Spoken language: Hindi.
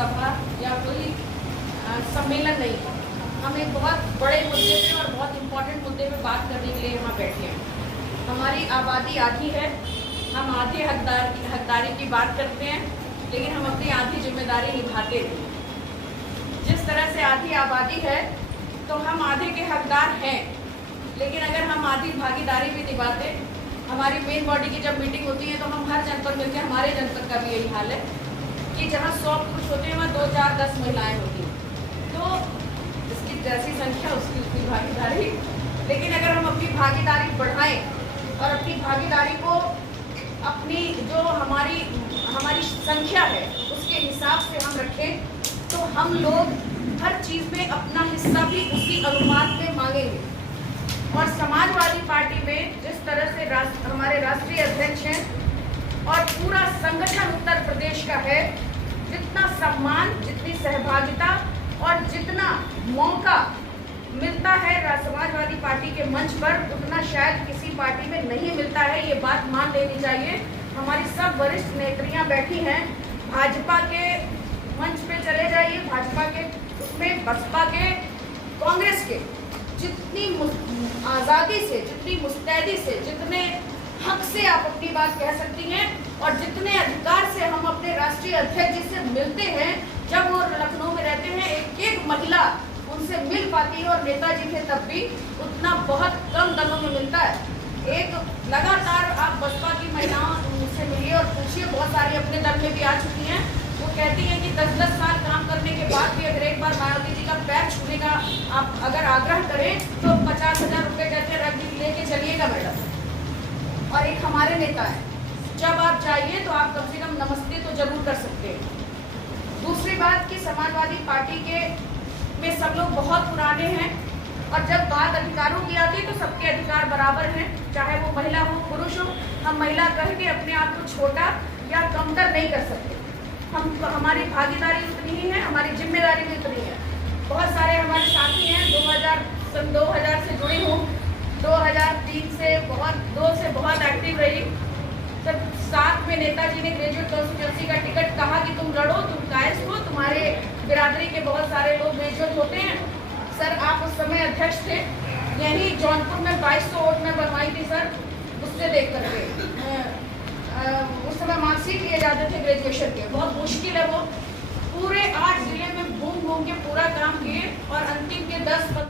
सभा या कोई सम्मेलन नहीं है। हम एक बहुत बड़े मुद्दे पे और बहुत इम्पोर्टेंट मुद्दे पे बात करने के लिए यहाँ बैठे हैं। हमारी आबादी आधी है, हम आधे हकदारी की बात करते हैं, लेकिन हम अपनी आधी जिम्मेदारी निभाते नहीं। जिस तरह से आधी आबादी है तो हम आधे के हकदार हैं, लेकिन अगर हम आधी भागीदारी भी निभाते, हमारी मेन बॉडी की जब मीटिंग होती है तो हम हर जनपद मिलकर, हमारे जनपद का भी यही हाल है कि जहाँ 100 पुरुष होते हैं वहाँ 2, 4, 10 महिलाएं होती हैं। तो इसकी जैसी संख्या उसकी उतनी भागीदारी। लेकिन अगर हम अपनी भागीदारी बढ़ाएं और अपनी भागीदारी को अपनी जो हमारी संख्या है उसके हिसाब से हम रखें, तो हम लोग हर चीज़ में अपना हिस्सा भी उसी अनुपात में मांगेंगे। और समाजवादी पार्टी में जिस तरह से हमारे राष्ट्रीय अध्यक्ष हैं और पूरा संगठन उत्तर प्रदेश का है, जितना सम्मान, जितनी सहभागिता और जितना मौका मिलता है समाजवादी पार्टी के मंच पर, उतना शायद किसी पार्टी में नहीं मिलता है। ये बात मान लेनी चाहिए। हमारी सब वरिष्ठ नेत्रियां बैठी हैं। भाजपा के मंच पे चले जाइए, भाजपा के उसमें, बसपा के, कांग्रेस के, जितनी आज़ादी से, जितनी मुस्तैदी से, जितने हक से आप अपनी बात कह सकती हैं और जितने अधिकार से हम अपने राष्ट्रीय अध्यक्ष जी से मिलते हैं, जब वो लखनऊ में रहते हैं, एक महिला उनसे मिल पाती है और नेताजी थे तब भी, उतना बहुत कम दलों में मिलता है। एक लगातार आप बसपा की महिलाओं से मिलिए और पूछिए, बहुत सारी अपने दल में भी आ चुकी हैं, वो कहती हैं कि 10-10 साल काम करने के बाद भी अगर एक बार मायावती जी का पैर छूने का आप अगर आग्रह करें तो 50,000 रुपये कहते हैं रख लेके चलिएगा मैडम। और एक हमारे नेता है, जब आप चाहिए तो आप कम से कम नमस्ते तो जरूर कर सकते हैं। दूसरी बात कि समाजवादी पार्टी के में सब लोग बहुत पुराने हैं और जब बात अधिकारों की आती है तो सबके अधिकार बराबर हैं, चाहे वो महिला हो, पुरुष हो। हम महिला कह के अपने आप को छोटा या कमतर नहीं कर सकते। हमारी भागीदारी उतनी ही है, हमारी जिम्मेदारी भी उतनी है। बहुत सारे हमारे साथी हैं, सन 2000 से जुड़ी हूँ, 2003 से बहुत एक्टिव रही। तब साथ में नेताजी ने ग्रेजुएट कॉन्स्टिट्यूंसी का टिकट कहा कि तुम लड़ो, तुम कायस हो, तुम्हारे बिरादरी के बहुत सारे लोग ग्रेजुएट होते हैं। सर आप उस समय अध्यक्ष थे, यही जौनपुर में 2200 वोट में बनवाई थी सर, उससे देख करके। उस समय मार्कशीट लिए जाते थे ग्रेजुएशन के, बहुत मुश्किल है वो। पूरे 8 जिले में घूम घूम के पूरा काम किए और अंतिम के 10